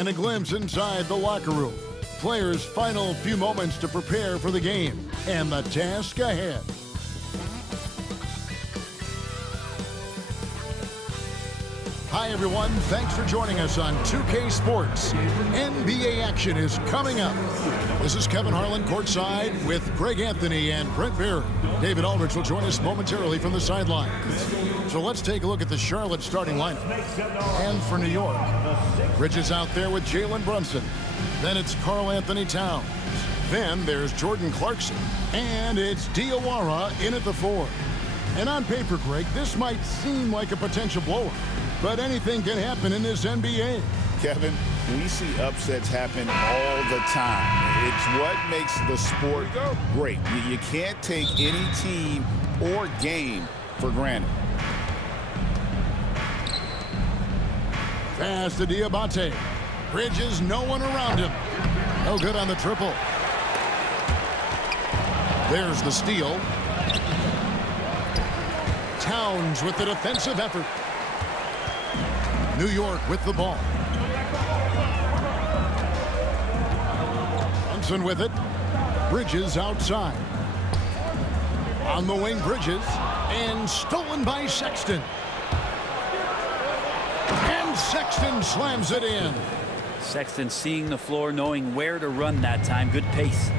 and a glimpse inside the locker room. Players' final few moments to prepare for the game and the task ahead. Hi, everyone. Thanks for joining us on 2K Sports. NBA action is coming up. This is Kevin Harlan courtside with Greg Anthony and Brent Barry. David Aldridge will join us momentarily from the sideline. So let's take a look at the Charlotte starting lineup. And for New York, Bridges out there with Jalen Brunson. Then it's Karl Anthony Towns. Then there's Jordan Clarkson. And it's Diawara in at the 4. And on paper, Greg, this might seem like a potential blowout. But anything can happen in this NBA. Kevin, we see upsets happen all the time. It's what makes the sport great. You can't take any team or game for granted. Pass to Diabate. Bridges, no one around him. No good on the triple. There's the steal. Towns with the defensive effort. New York with the ball. Brunson with it. Bridges outside. On the wing, Bridges. And stolen by Sexton. And Sexton slams it in. Sexton seeing the floor, knowing where to run that time. Good pace.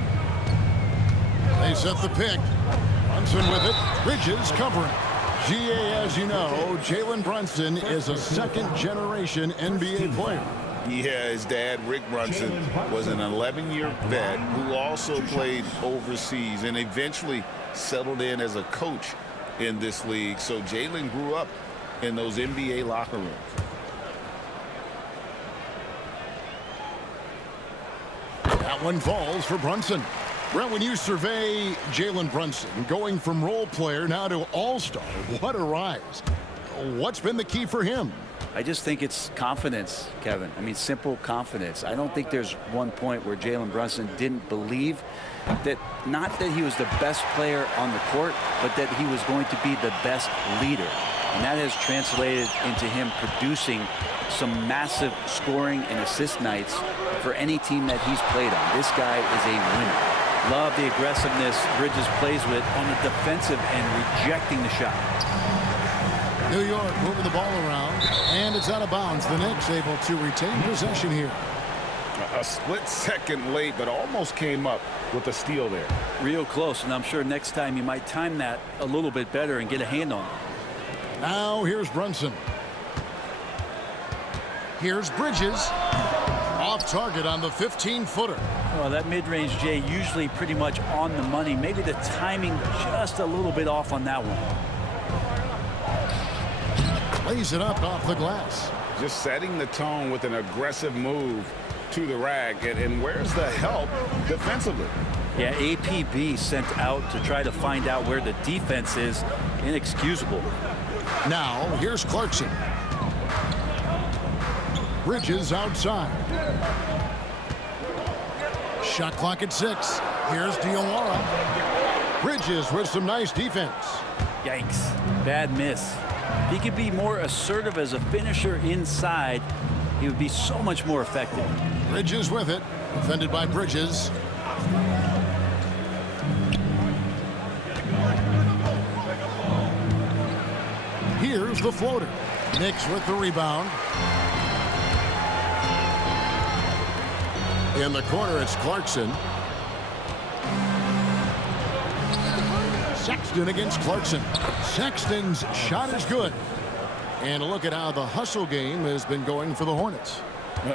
They set the pick. Brunson with it. Bridges covering. GA, as you know, Jalen Brunson is a second-generation NBA player. Yeah, his dad, Rick Brunson, was an 11-year vet who also played overseas and eventually settled in as a coach in this league. So Jalen grew up in those NBA locker rooms. That one falls for Brunson. Brent, when you survey Jalen Brunson, going from role player now to all-star, what a rise. What's been the key for him? I just think it's confidence, Kevin. I mean, simple confidence. I don't think there's one point where Jalen Brunson didn't believe that, not that he was the best player on the court, but that he was going to be the best leader. And that has translated into him producing some massive scoring and assist nights for any team that he's played on. This guy is a winner. Love the aggressiveness Bridges plays with on the defensive end, rejecting the shot. New York moving the ball around, and it's out of bounds. The Knicks able to retain possession here. A split second late, but almost came up with a steal there. Real close, and I'm sure next time you might time that a little bit better and get a hand on it. Now here's Brunson. Here's Bridges. Off target on the 15-footer. Well, that mid-range, Jay, usually pretty much on the money. Maybe the timing just a little bit off on that one. Lays it up off the glass. Just setting the tone with an aggressive move to the rack. And where's the help defensively? Yeah, APB sent out to try to find out where the defense is. Inexcusable. Now, here's Clarkson. Bridges outside. Shot clock at 6. Here's Diawara. Bridges with some nice defense. Yikes. Bad miss. He could be more assertive as a finisher inside. He would be so much more effective. Bridges with it. Defended by Bridges. Here's the floater. Knicks with the rebound. In the corner, it's Clarkson. Sexton against Clarkson. Sexton's shot is good. And look at how the hustle game has been going for the Hornets.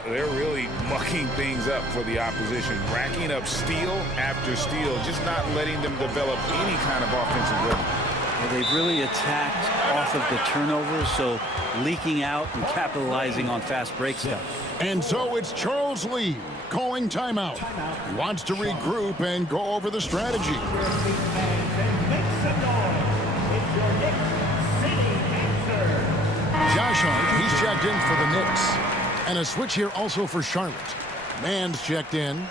They're really mucking things up for the opposition, racking up steal after steal, just not letting them develop any kind of offensive rhythm. Well, they've really attacked off of the turnovers, so leaking out and capitalizing on fast break stuff. And so it's Charles Lee calling timeout. He wants to regroup and go over the strategy. Josh Hart, he's checked in for the Knicks. And a switch here also for Charlotte. Mann's checked in.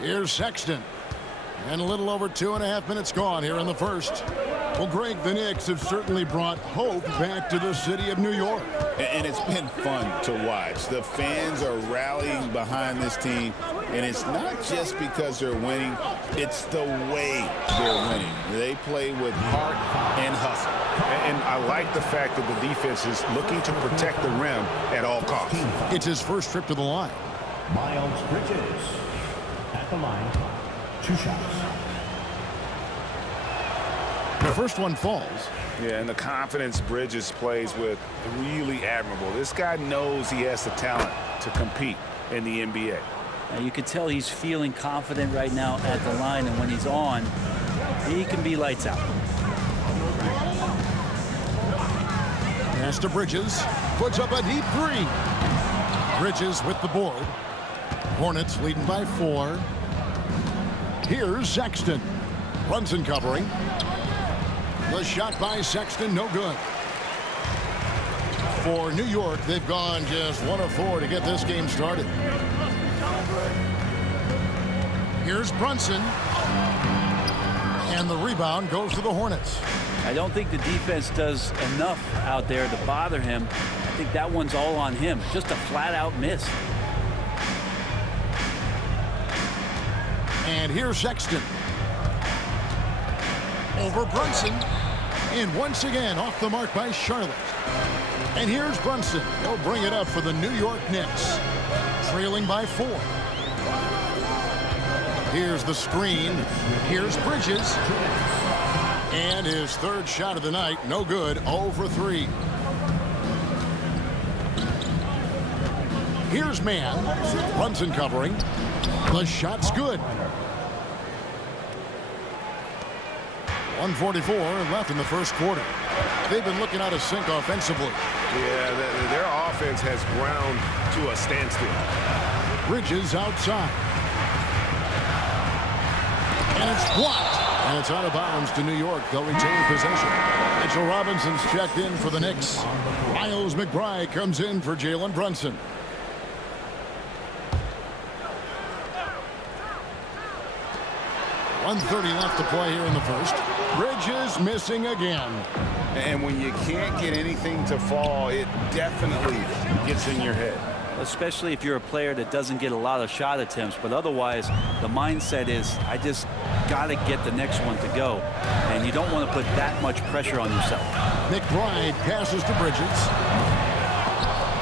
Here's Sexton. And a little over 2.5 minutes gone here in the first. Well, Greg, the Knicks have certainly brought hope back to the city of New York. And it's been fun to watch. The fans are rallying behind this team, and it's not just because they're winning, it's the way they're winning. They play with heart and hustle. And I like the fact that the defense is looking to protect the rim at all costs. It's his first trip to the line. Miles Bridges at the line. 2 shots. The first one falls. Yeah, and the confidence Bridges plays with, really admirable. This guy knows he has the talent to compete in the NBA. Now you could tell he's feeling confident right now at the line, and when he's on, he can be lights out. Pass to Bridges. Puts up a deep 3. Bridges with the board. Hornets leading by 4. Here's Sexton. Brunson covering. The shot by Sexton, no good. For New York, they've gone just 1 of 4 to get this game started. Here's Brunson. And the rebound goes to the Hornets. I don't think the defense does enough out there to bother him. I think that one's all on him. Just a flat-out miss. And here's Sexton. Over Brunson. And once again off the mark by Charlotte. And here's Brunson. He'll bring it up for the New York Knicks. Trailing by 4. Here's the screen. Here's Bridges. And his third shot of the night. No good. 0 for 3. Here's Mann. Brunson covering. The shot's good. 1:44 left in the first quarter. They've been looking out of sync offensively. Yeah, their offense has ground to a standstill. Bridges outside. And it's blocked. And it's out of bounds to New York. They'll retain possession. Mitchell Robinson's checked in for the Knicks. Miles McBride comes in for Jalen Brunson. .130 left to play here in the first. Bridges missing again. And when you can't get anything to fall, it definitely gets in your head. Especially if you're a player that doesn't get a lot of shot attempts. But otherwise, the mindset is, I just got to get the next one to go. And you don't want to put that much pressure on yourself. McBride passes to Bridges.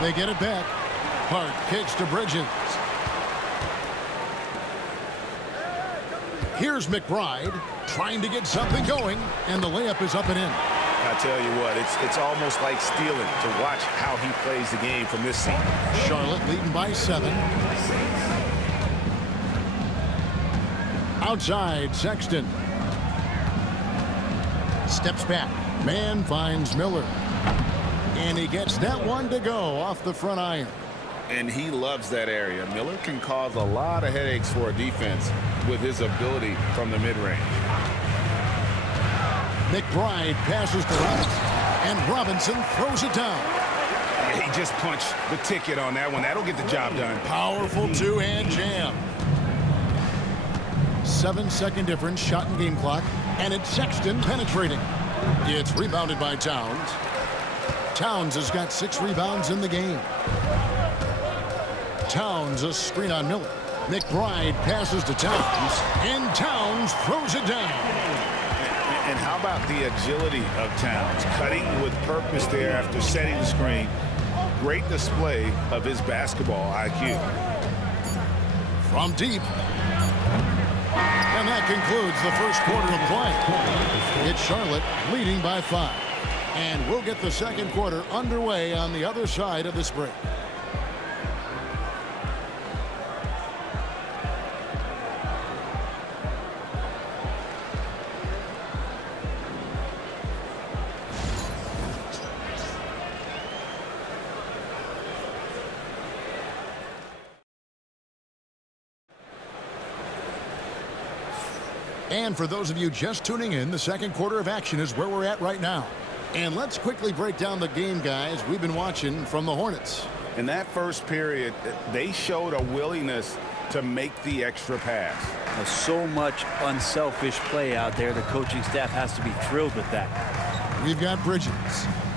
They get it back. Hart kicks to Bridges. Here's McBride trying to get something going, and the layup is up and in. I tell you what, it's almost like stealing to watch how he plays the game from this seat. Charlotte leading by 7. Outside, Sexton. Steps back. Man finds Miller. And he gets that one to go off the front iron. And he loves that area. Miller can cause a lot of headaches for a defense with his ability from the mid-range. McBride passes to Robinson, and Robinson throws it down. He just punched the ticket on that one. That'll get the job done. Powerful two-hand jam. 7-second difference, shot and game clock, and it's Sexton penetrating. It's rebounded by Towns. Towns has got 6 rebounds in the game. Towns a screen on Miller. McBride passes to Towns, and Towns throws it down. And how about the agility of Towns, cutting with purpose there after setting the screen. Great display of his basketball IQ. From deep. And that concludes the first quarter of play. It's Charlotte leading by 5. And we'll get the second quarter underway on the other side of this break. And for those of you just tuning in, the second quarter of action is where we're at right now. And let's quickly break down the game, guys, we've been watching from the Hornets. In that first period, they showed a willingness to make the extra pass. So much unselfish play out there. The coaching staff has to be thrilled with that. We've got Bridges.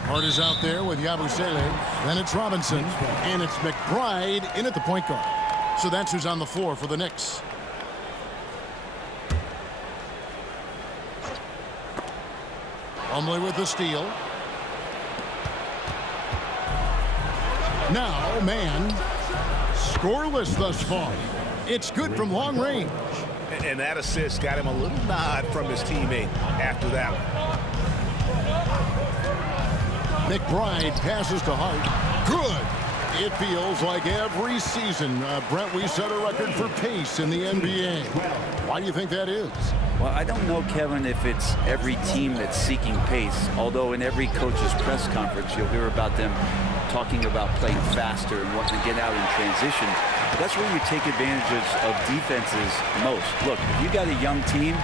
Hart is out there with Yabusele. Then it's Robinson. And it's McBride in at the point guard. So that's who's on the floor for the Knicks. Plumlee with the steal. Now, man, scoreless thus far. It's good from long range. And that assist got him a little nod from his teammate after that one. McBride passes to Hart. Good. It feels like every season, Brent, we set a record for pace in the NBA. Why do you think that is? Well, I don't know, Kevin, if it's every team that's seeking pace, although in every coach's press conference you'll hear about them talking about playing faster and wanting to get out in transition. But that's where you take advantages of defenses most. Look, if you got a young team,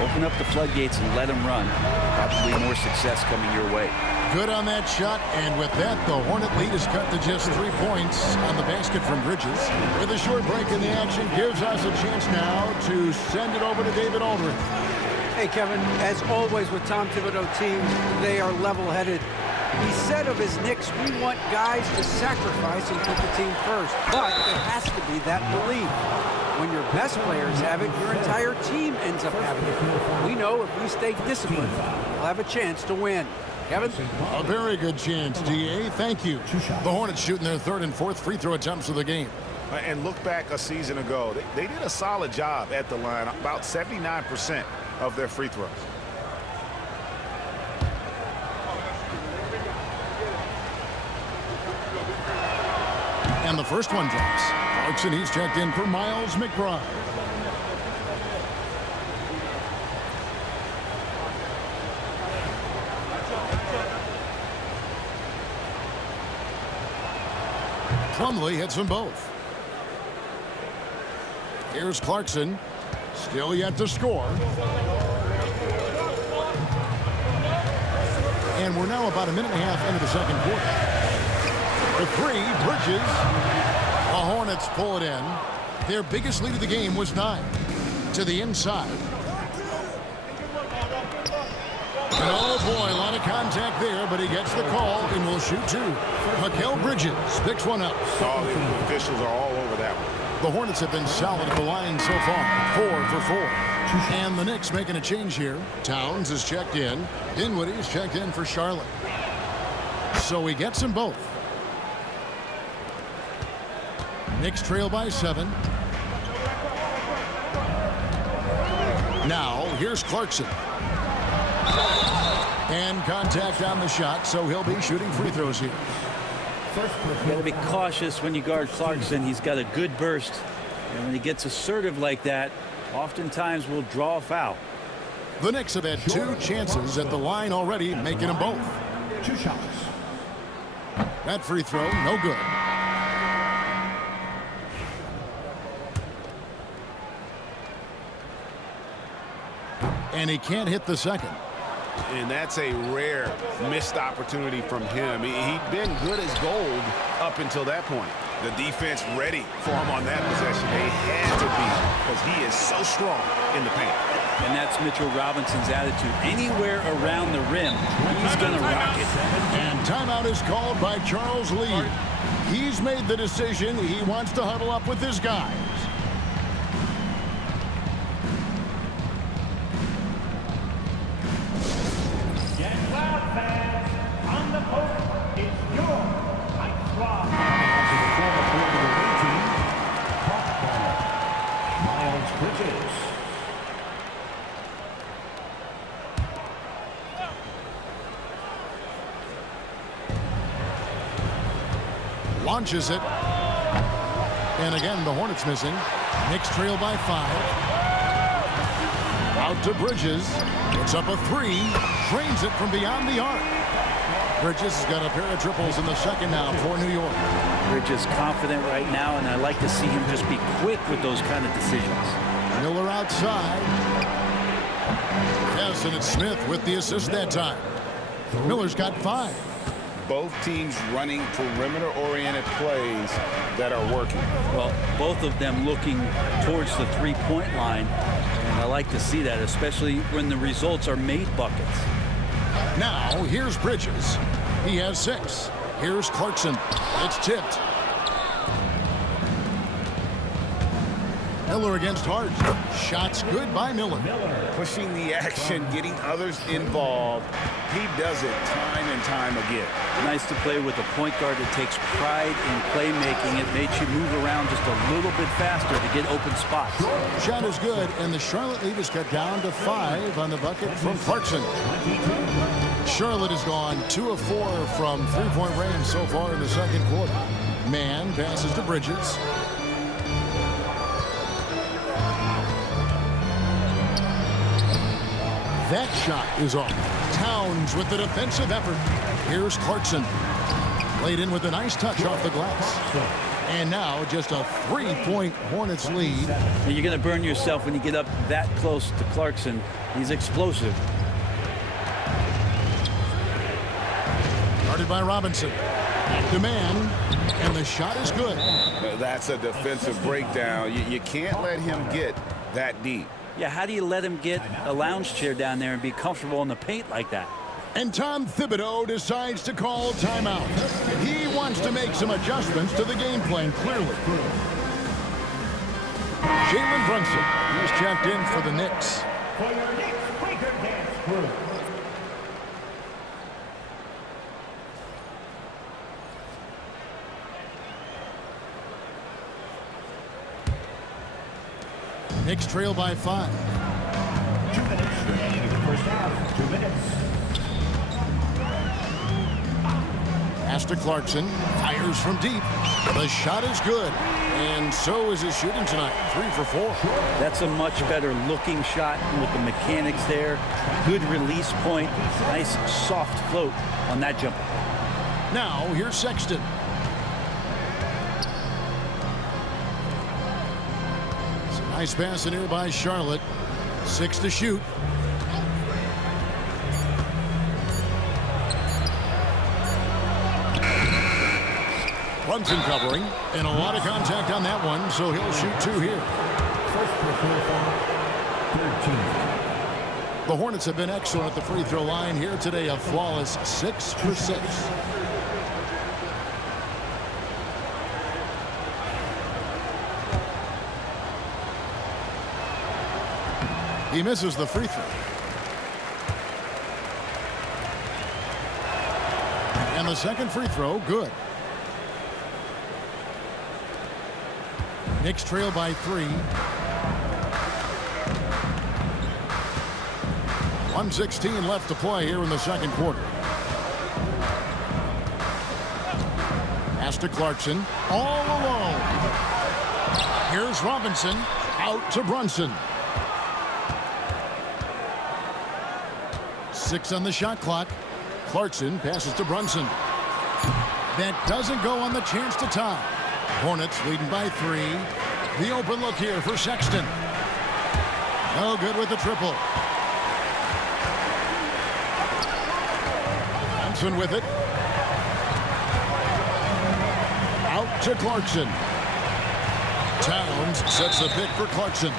open up the floodgates and let them run. Probably more success coming your way. Good on that shot, and with that, the Hornet lead is cut to just 3 points on the basket from Bridges. With a short break in the action, gives us a chance now to send it over to David Aldridge. Hey, Kevin, as always with Tom Thibodeau teams, they are level-headed. He said of his Knicks, we want guys to sacrifice and put the team first, but it has to be that belief. When your best players have it, your entire team ends up having it. We know if we stay disciplined, we'll have a chance to win. Kevin? A very good chance, DA. Thank you. The Hornets shooting their 3rd and 4th free throw attempts of the game. And look back a season ago. They did a solid job at the line, about 79% of their free throws. And the first one drops. Clarkson, he's checked in for Miles McBride. Plumlee hits them both. Here's Clarkson. Still yet to score. And we're now about a minute and a half into the second quarter. The three, Bridges. The Hornets pull it in. Their biggest lead of the game was 9. To the inside. Oh boy, a lot of contact there, but he gets the call and will shoot 2. Mikal Bridges picks one up. Oh, the officials are all over that one. The Hornets have been solid at the line so far. 4 for 4. And the Knicks making a change here. Towns is checked in. Dinwiddie's checked in for Charlotte. So he gets them both. Knicks trail by 7. Now, here's Clarkson. And contact on the shot, so he'll be shooting free throws here. You got to be cautious when you guard Clarkson. He's got a good burst. And when he gets assertive like that, oftentimes will draw a foul. The Knicks have had 2 chances at the line already, making them both. 2 shots. That free throw, no good. And he can't hit the second. And that's a rare missed opportunity from him. He'd been good as gold up until that point. The defense ready for him on that possession. They had to be, because he is so strong in the paint. And that's Mitchell Robinson's attitude. Anywhere around the rim, he's going to rock it. And timeout is called by Charles Lee. He's made the decision. He wants to huddle up with his guys. Launches it. And again, the Hornets missing. Knicks trail by 5. Out to Bridges. Puts up a 3. Drains it from beyond the arc. Bridges has got a pair of triples in the second now for New York. Bridges confident right now, and I like to see him just be quick with those kind of decisions. Miller outside. Yes, and it's Smith with the assist that time. Miller's got 5. both teams running perimeter-oriented plays that are working. Well, both of them looking towards the three-point line, and I like to see that, especially when the results are made buckets. Now, here's Bridges. He has 6. Here's Clarkson. It's tipped. Miller against Hart. Shots good by Miller. Pushing the action, getting others involved. He does it time and time again. Nice to play with a point guard that takes pride in playmaking. It makes you move around just a little bit faster to get open spots. Shot is good, and the Charlotte lead is cut down to 5 on the bucket from Clarkson. Charlotte has gone 2 of 4 from three-point range so far in the second quarter. Mann passes to Bridges. That shot is off. Towns with the defensive effort. Here's Clarkson. Laid in with a nice touch off the glass. And now just a 3-point Hornets lead. And you're going to burn yourself when you get up that close to Clarkson. He's explosive. Guarded by Robinson. Demand, and the shot is good. That's a defensive breakdown. You can't let him get that deep. Yeah, how do you let him get a lounge chair down there and be comfortable in the paint like that? And Tom Thibodeau decides to call timeout. He wants to make some adjustments to the game plan, clearly. Jalen Brunson, he's checked in for the Knicks. For your Knicks Breaker Dance crew. Knicks trail by 5. 2 minutes remaining in the first half. 2 minutes. Pass to Clarkson. Fires from deep. The shot is good. And so is his shooting tonight. 3 for 4. That's a much better looking shot with the mechanics there. Good release point. Nice soft float on that jumper. Now, here's Sexton. Nice pass in here by Charlotte. 6 to shoot. Brunson covering, and a lot of contact on that one, so he'll shoot 2 here. First personal foul, 13. The Hornets have been excellent at the free throw line here today, a flawless 6 for 6. He misses the free throw. And the second free throw, good. Knicks trail by 3. 1:16 left to play here in the second quarter. Pass to Clarkson, all alone. Here's Robinson, out to Brunson. 6 on the shot clock. Clarkson passes to Brunson. That doesn't go on the chance to tie. Hornets leading by 3. The open look here for Sexton. No good with the triple. Thompson with it. Out to Clarkson. Towns sets the pick for Clarkson.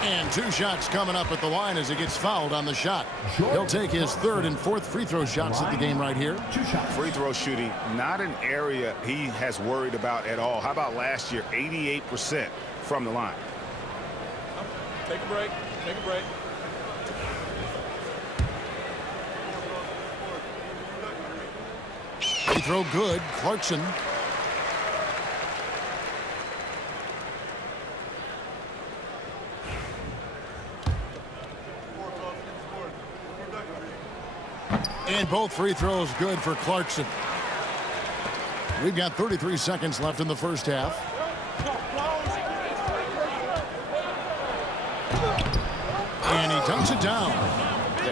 And 2 shots coming up at the line as he gets fouled on the shot. He'll take his 3rd and 4th free throw shots at the game right here. 2 shots. Free throw shooting, not an area he has worried about at all. How about last year, 88% from the line? Take a break. Take a break. Free throw good. Clarkson. And both free throws good for Clarkson. We've got 33 seconds left in the first half. And he dunks it down.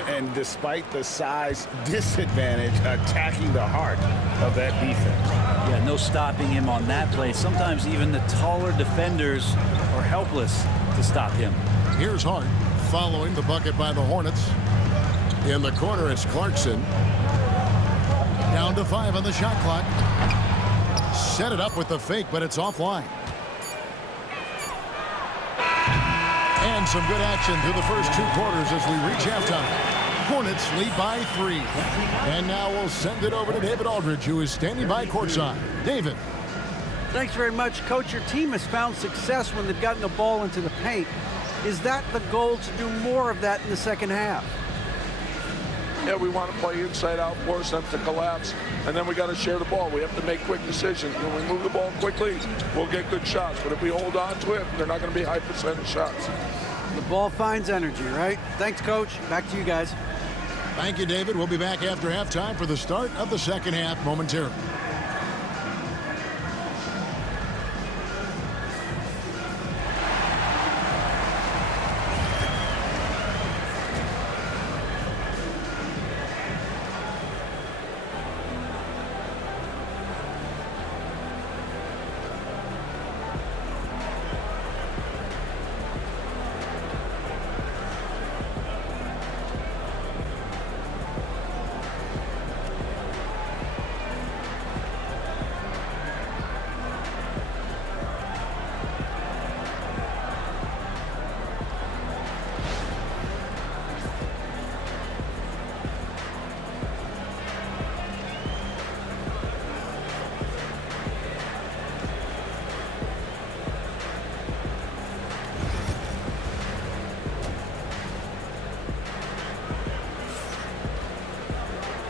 And despite the size disadvantage, attacking the heart of that defense. Yeah, no stopping him on that play. Sometimes even the taller defenders are helpless to stop him. Here's Hart following the bucket by the Hornets. In the corner, it's Clarkson. Down to 5 on the shot clock. Set it up with the fake, but it's offline. And some good action through the first 2 quarters as we reach halftime. Hornets lead by 3. And now we'll send it over to David Aldridge, who is standing by courtside. David. Thanks very much, Coach. Your team has found success when they've gotten the ball into the paint. Is that the goal, to do more of that in the second half? Yeah, we want to play inside out, force them to collapse, and then we got to share the ball. We have to make quick decisions. When we move the ball quickly, we'll get good shots. But if we hold on to it, they're not going to be high percentage shots. The ball finds energy, right? Thanks, Coach. Back to you guys. Thank you, David. We'll be back after halftime for the start of the second half momentarily.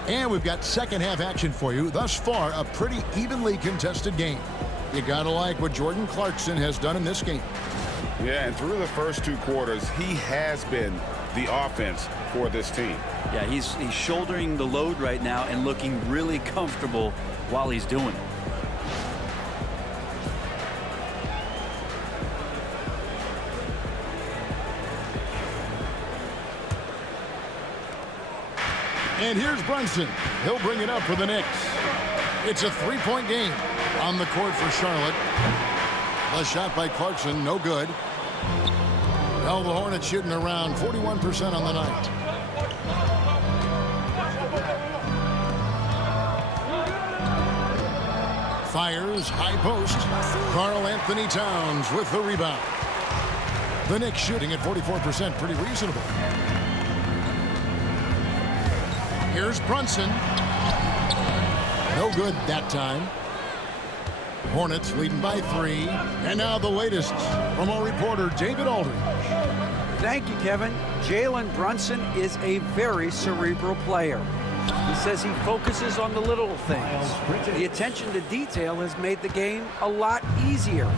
And we've got second half action for you. Thus far, a pretty evenly contested game. You gotta like what Jordan Clarkson has done in this game. Yeah, and through the first 2 quarters, he has been the offense for this team. Yeah, he's shouldering the load right now and looking really comfortable while he's doing it. And here's Brunson. He'll bring it up for the Knicks. It's a 3-point game on the court for Charlotte. The shot by Clarkson, no good. Well, the Hornets shooting around 41% on the night. Fires, high post. Karl Anthony Towns with the rebound. The Knicks shooting at 44%, pretty reasonable. Here's Brunson. No good that time. Hornets leading by 3. And now the latest from our reporter, David Aldridge. Thank you, Kevin. Jalen Brunson is a very cerebral player. He says he focuses on the little things. The attention to detail has made the game a lot easier.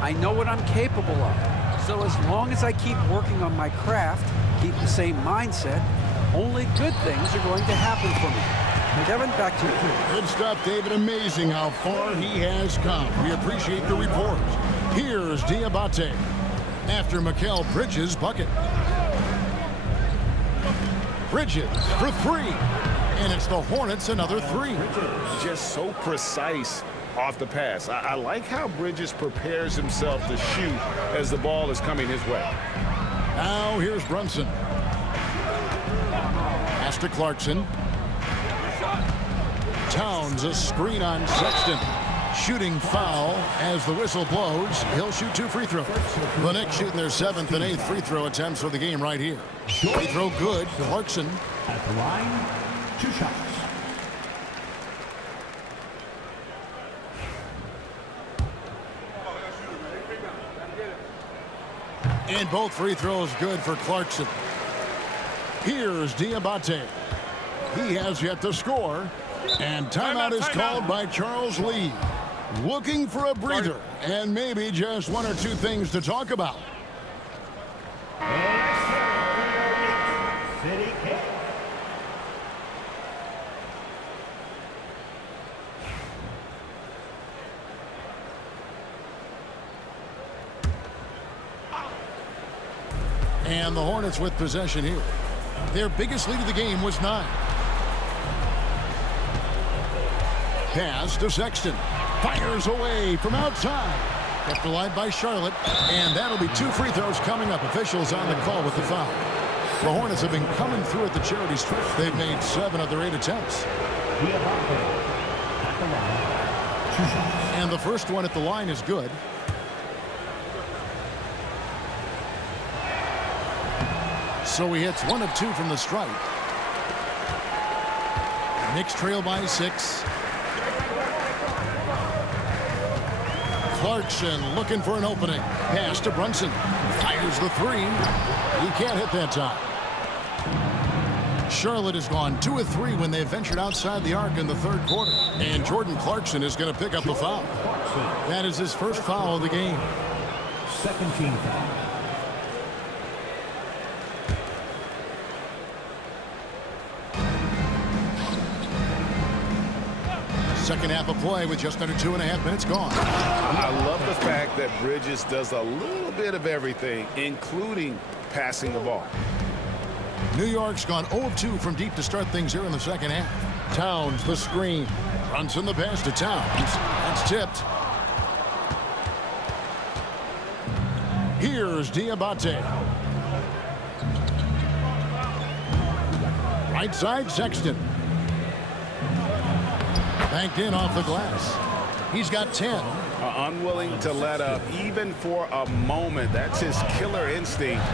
I know what I'm capable of. So as long as I keep working on my craft, keep the same mindset, only good things are going to happen for me. Kevin, back to you. Good stuff, David. Amazing how far he has come. We appreciate the report. Here's Diabate after Mikal Bridges' bucket. Bridges for 3. And it's the Hornets another 3. Just so precise off the pass. I like how Bridges prepares himself to shoot as the ball is coming his way. Now here's Brunson. Pass to Clarkson. Towns a screen on Sexton. Shooting foul as the whistle blows. He'll shoot 2 free throws. The Knicks shooting their 7th and 8th free throw attempts for the game right here. Free throw good. Clarkson. At the line, 2 shots. And both free throws good for Clarkson. Here's Diabate. He has yet to score. And timeout is called by Charles Lee. Looking for a breather and maybe just 1 or 2 things to talk about. City kick. And the Hornets with possession here. Their biggest lead of the game was 9. Pass to Sexton. Fires away from outside. Kept alive by Charlotte. And that'll be 2 free throws coming up. Officials on the call with the foul. The Hornets have been coming through at the charity strip. They've made 7 of their 8 attempts. Diabate at the line. 2 shots. And the first one at the line is good. So he hits 1 of 2 from the stripe. Knicks trail by 6. Clarkson looking for an opening. Pass to Brunson. Fires the 3. He can't hit that time. Charlotte has gone 2 of 3 when they ventured outside the arc in the third quarter. And Jordan Clarkson is going to pick up the foul. That is his first foul of the game. Second team foul. Second half of play with just under 2.5 minutes gone. I love the fact that Bridges does a little bit of everything, including passing the ball. New York's gone 0 of 2 from deep to start things here in the second half. Towns the screen. Brunson the pass to Towns. That's tipped. Here's Diabate. Right side, Sexton. Banked in off the glass. He's got 10. Unwilling to let up even for a moment. That's his killer instinct,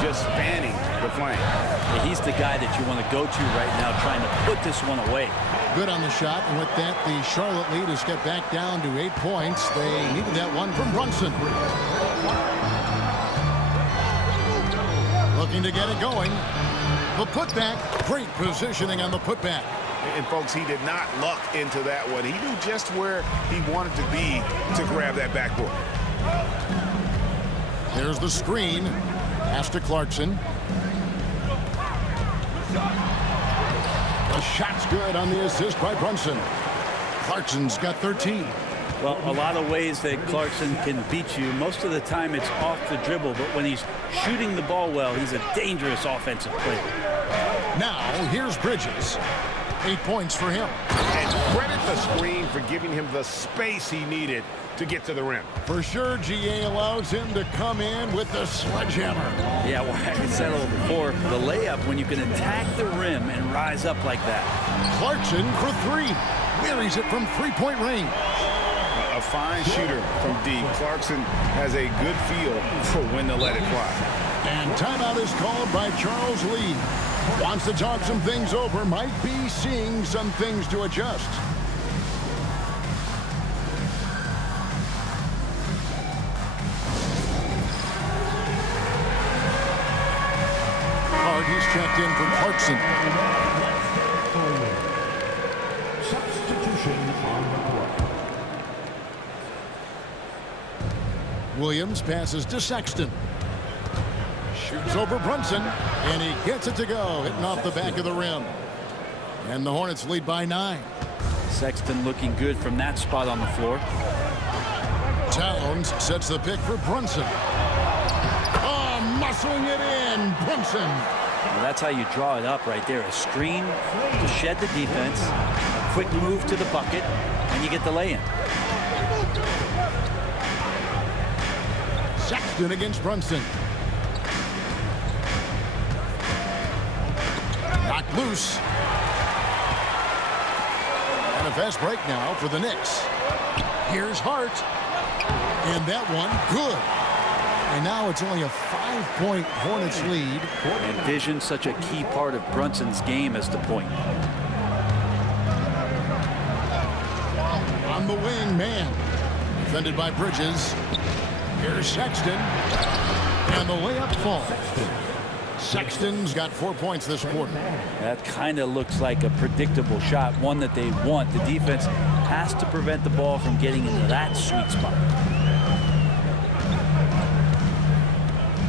just fanning the flame. Yeah, he's the guy that you want to go to right now, trying to put this one away. Good on the shot, and with that, the Charlotte lead has got back down to 8 points. They needed that one from Brunson. Looking to get it going. The putback, great positioning on the putback. And folks, he did not luck into that one. He knew just where he wanted to be to grab that backboard. There's the screen. Pass to Clarkson. The shot's good on the assist by Brunson. Clarkson's got 13. Well, a lot of ways that Clarkson can beat you. Most of the time it's off the dribble, but when he's shooting the ball well, he's a dangerous offensive player. Now, here's Bridges. 8 points for him. And credit the screen for giving him the space he needed to get to the rim. For sure, GA allows him to come in with the sledgehammer. Yeah, well, I said it before, the layup, when you can attack the rim and rise up like that. Clarkson for 3. Buries it from 3-point range. A fine shooter from deep. Clarkson has a good feel for when to let it fly. And timeout is called by Charles Lee. Wants to talk some things over. Might be seeing some things to adjust. He's checked in from Clarkson. Substitution on the court. Williams passes to Sexton. Shoots over Brunson, and he gets it to go, hitting off the back of the rim. And the Hornets lead by 9. Sexton looking good from that spot on the floor. Towns sets the pick for Brunson. Oh, muscling it in, Brunson. Well, that's how you draw it up right there. A screen to shed the defense, a quick move to the bucket, and you get the lay-in. Sexton against Brunson. Knocked loose. And a fast break now for the Knicks. Here's Hart. And that one, good. And now it's only a 5-point Hornets lead. And vision, such a key part of Brunson's game as the point. On the wing, man. Defended by Bridges. Here's Sexton. And the layup falls. Sexton's got 4 points this quarter. That kind of looks like a predictable shot, one that they want. The defense has to prevent the ball from getting into that sweet spot.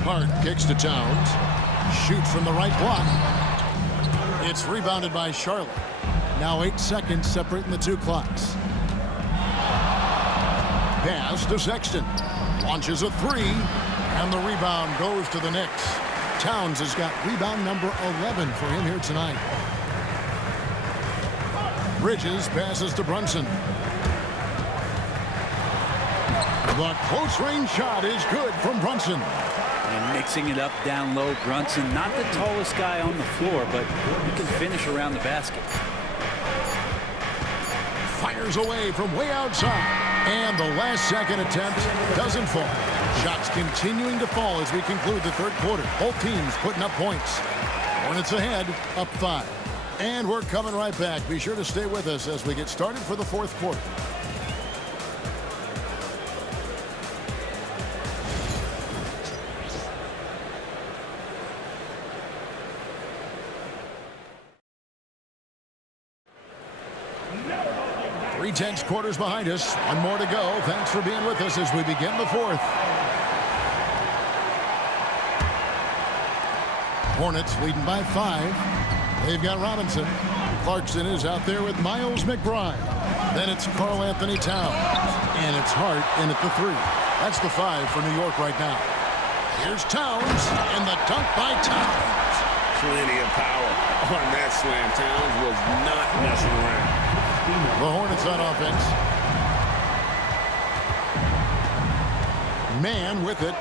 Hart kicks to Towns. Shoots from the right block. It's rebounded by Charlotte. Now 8 seconds separating the two clocks. Pass to Sexton. Launches a 3. And the rebound goes to the Knicks. Towns has got rebound number 11 for him here tonight. Bridges passes to Brunson. The close range shot is good from Brunson. And mixing it up down low, Brunson, not the tallest guy on the floor, but he can finish around the basket. Fires away from way outside. And the last second attempt doesn't fall. Shots continuing to fall as we conclude the third quarter. Both teams putting up points. Hornets ahead, up 5. And we're coming right back. Be sure to stay with us as we get started for the fourth quarter. Tense quarters behind us. One more to go. Thanks for being with us as we begin the fourth. Hornets leading by 5. They've got Robinson. Clarkson is out there with Miles McBride. Then it's Karl Anthony Towns. And it's Hart in at the 3. That's the 5 for New York right now. Here's Towns and the dunk by Towns. Plenty of power on that slam. Towns was not messing around. The Hornets on offense. Man with it.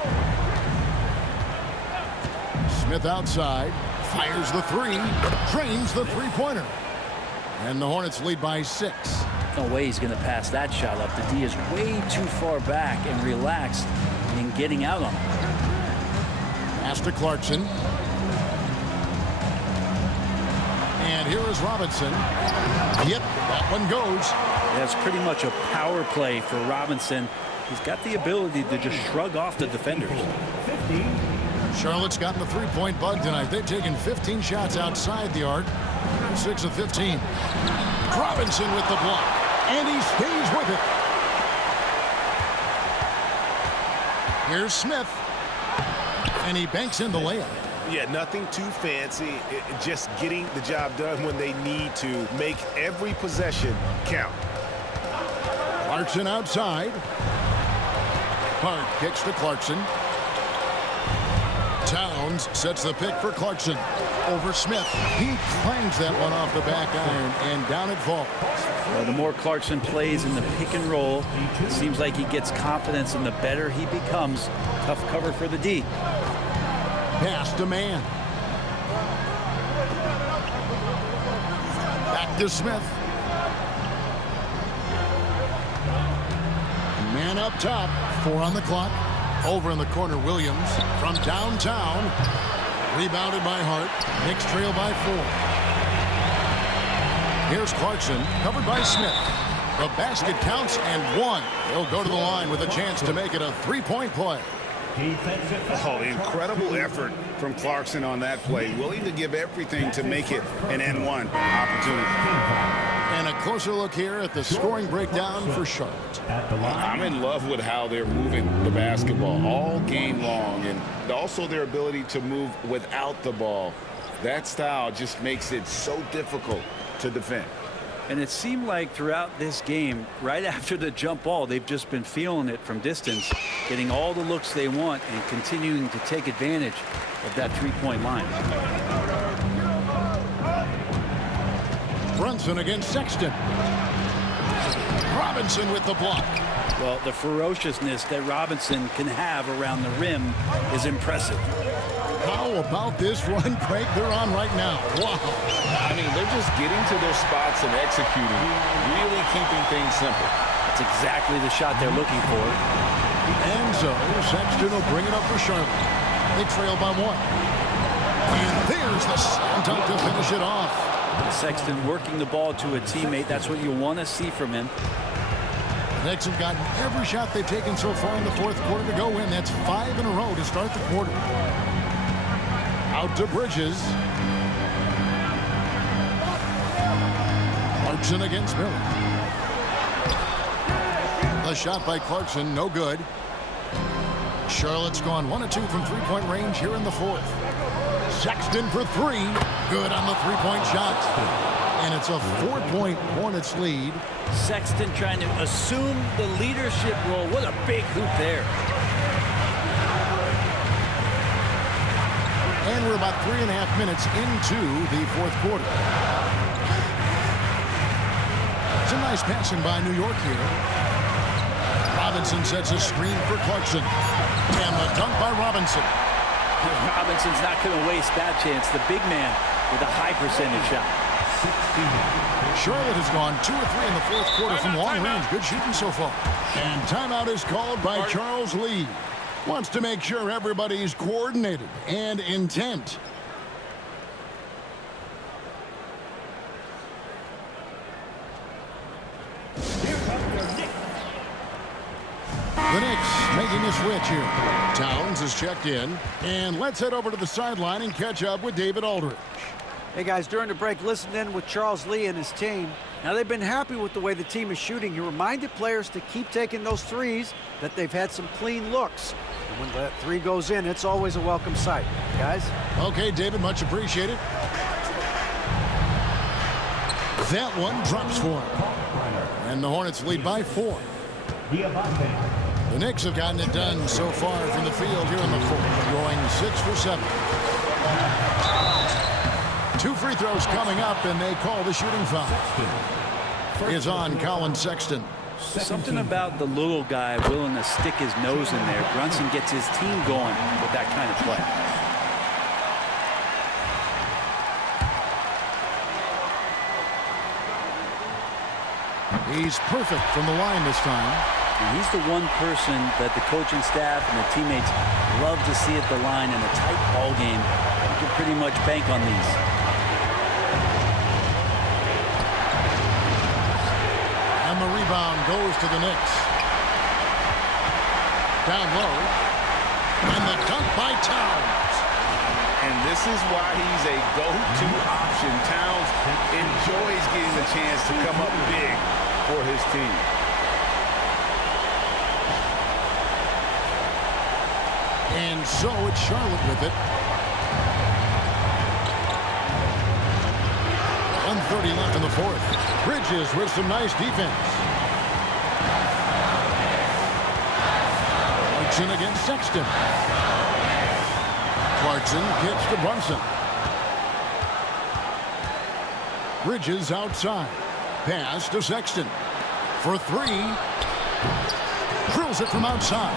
Smith outside. Fires the 3. Drains the three-pointer. And the Hornets lead by 6. No way he's going to pass that shot up. The D is way too far back and relaxed in getting out on him. Pass to Clarkson. And here is Robinson. Yep, that one goes. That's pretty much a power play for Robinson. He's got the ability to just shrug off the defenders. Charlotte's gotten the three-point bug tonight. They've taken 15 shots outside the arc. 6 of 15. Robinson with the block. And he stays with it. Here's Smith. And he banks in the layup. Yeah, nothing too fancy. Just getting the job done when they need to. Make every possession count. Clarkson outside. Hart kicks to Clarkson. Towns sets the pick for Clarkson. Over Smith. He clangs that one off the back iron, and down it falls. Well, the more Clarkson plays in the pick and roll, it seems like he gets confidence, and the better he becomes. Tough cover for the D. Pass to man. Back to Smith. Man up top. 4 on the clock. Over in the corner, Williams from downtown. Rebounded by Hart. Knicks trail by 4. Here's Clarkson, covered by Smith. The basket counts and 1. He'll go to the line with a chance to make it a three-point play. Oh, incredible effort from Clarkson on that play. Willing to give everything to make it an N1 opportunity. And a closer look here at the scoring breakdown for Charlotte. I'm in love with how they're moving the basketball all game long, and also their ability to move without the ball. That style just makes it so difficult to defend. And it seemed like throughout this game, right after the jump ball, they've just been feeling it from distance, getting all the looks they want and continuing to take advantage of that three-point line. Brunson against Sexton. Robinson with the block. Well, the ferociousness that Robinson can have around the rim is impressive. How about this run, Craig, they're on right now? Wow. I mean, they're just getting to their spots and executing, really keeping things simple. That's exactly the shot they're looking for. And so Sexton will bring it up for Charlotte. They trail by 1. And there's the slam dunk to finish it off. Sexton working the ball to a teammate. That's what you want to see from him. The Knicks have gotten every shot they've taken so far in the fourth quarter to go in. That's 5 in a row to start the quarter. Out to Bridges. Clarkson against Miller. The shot by Clarkson, no good. Charlotte's gone 1 of 2 from three-point range here in the fourth. Sexton for 3. Good on the three-point shot. And it's a 4-point Hornets lead. Sexton trying to assume the leadership role. What a big hoop there. And we're about 3.5 minutes into the fourth quarter. Some nice passing by New York here. Robinson sets a screen for Clarkson. And the dunk by Robinson. Robinson's not going to waste that chance. The big man with a high percentage shot. Charlotte has gone 2 or 3 in the fourth quarter from long range. Good shooting so far. And timeout is called by Charles Lee. Wants to make sure everybody's coordinated and intent. The Knicks making a switch here. Towns is checked in. And let's head over to the sideline and catch up with David Aldridge. Hey, guys, during the break, listen in with Charles Lee and his team. Now, they've been happy with the way the team is shooting. He reminded players to keep taking those threes, that they've had some clean looks. And when that three goes in, it's always a welcome sight. Guys? Okay, David, much appreciated. That one drops for him. And the Hornets lead by 4. The Knicks have gotten it done so far from the field here in the fourth, going 6 for 7. 2 free throws coming up, and they call the shooting foul. Is on Colin Sexton. Something about the little guy willing to stick his nose in there. Brunson gets his team going with that kind of play. He's perfect from the line this time. And he's the one person that the coaching staff and the teammates love to see at the line in a tight ball game. You can pretty much bank on these. And the rebound goes to the Knicks. Down low. And the dunk by Towns. And this is why he's a go-to option. Towns enjoys getting the chance to come up big for his team. And so it's Charlotte with it. 1:30 left in the fourth. Bridges with some nice defense. Clarkson against Sexton. Clarkson gets to Brunson. Bridges outside. Pass to Sexton. For 3. Drills it from outside.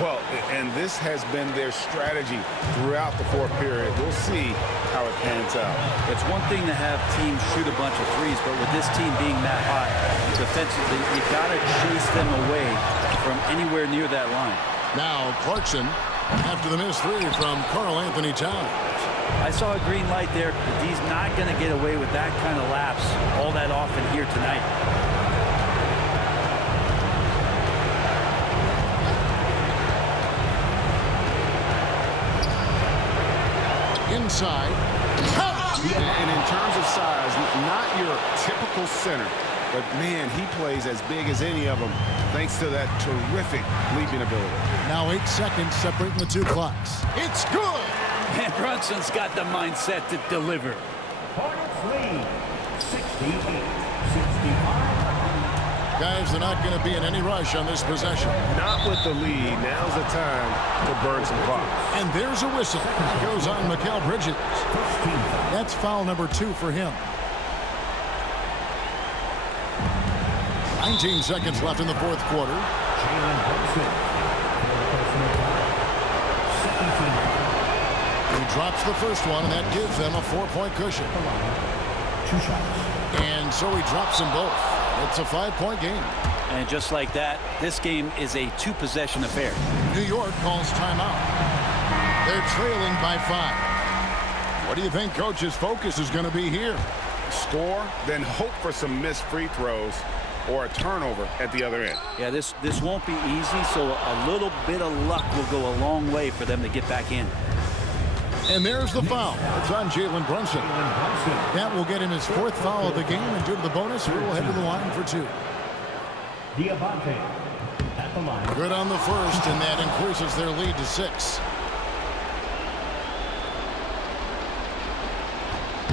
Well, and this has been their strategy throughout the fourth period. We'll see how it pans out. It's one thing to have teams shoot a bunch of threes, but with this team being that hot defensively, you got to chase them away from anywhere near that line. Now Clarkson after the missed 3 from Karl Anthony Towns. I saw a green light there, but he's not going to get away with that kind of lapse all that often here tonight. Inside. And in terms of size, not your typical center, but man, he plays as big as any of them thanks to that terrific leaping ability. Now 8 seconds separating the 2 clocks. It's good. And Brunson's got the mindset to deliver. Hornets lead 68-65. Guys, they're not going to be in any rush on this possession. Not with the lead. Now's the time to burn some clock. And there's a whistle. It goes on Mikal Bridges. That's foul number 2 for him. 19 seconds left in the fourth quarter. He drops the first one, and that gives them a 4-point cushion. 2 shots. And so he drops them both. It's a 5-point game. And just like that, this game is a 2-possession affair. New York calls timeout. They're trailing by 5. What do you think Coach's focus is going to be here? Score, then hope for some missed free throws or a turnover at the other end. Yeah, this won't be easy, so a little bit of luck will go a long way for them to get back in. And there's the foul. It's on Jalen Brunson. That will get him his 4th foul of the game, and due to the bonus, he will head to the line for 2. Diabate at the line. Good on the first, and that increases their lead to 6.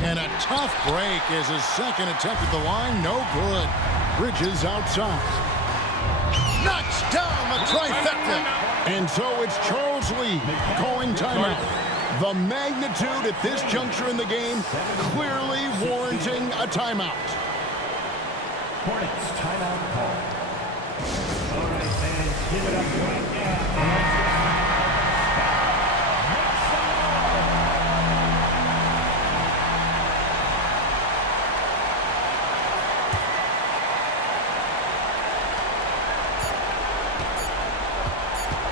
And a tough break is his second attempt at the line. No good. Bridges outside. Knocks down the trifecta. And so it's Charles Lee calling timeout. The magnitude at this juncture in the game clearly warranting a timeout. Hornets timeout call. All right, fans, give it up right now.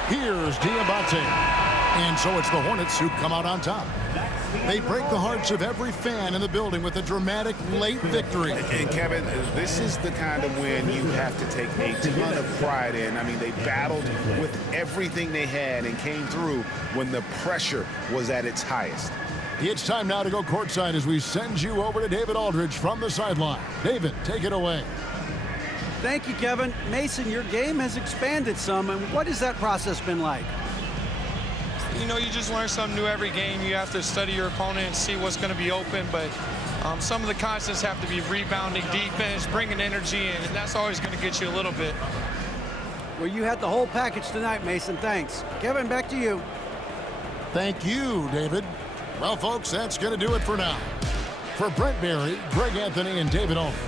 Here's Diabate. And so it's the Hornets who come out on top. They break the hearts of every fan in the building with a dramatic late victory. And Kevin, this is the kind of win you have to take a ton of pride in. I mean, they battled with everything they had and came through when the pressure was at its highest. It's time now to go courtside as we send you over to David Aldridge from the sideline. David, take it away. Thank you, Kevin. Mason, your game has expanded some, and what has that process been like? You know, you just learn something new every game. You have to study your opponent and see what's going to be open, but some of the concepts have to be rebounding, defense, bringing energy in, and that's always going to get you a little bit. Well, you had the whole package tonight, Mason. Thanks. Kevin, back to you. Thank you, David. Well, folks, that's going to do it for now. For Brent Barry, Greg Anthony, and David Aldridge,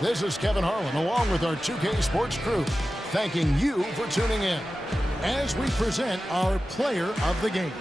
this is Kevin Harlan, along with our 2K Sports crew, thanking you for tuning in as we present our player of the game.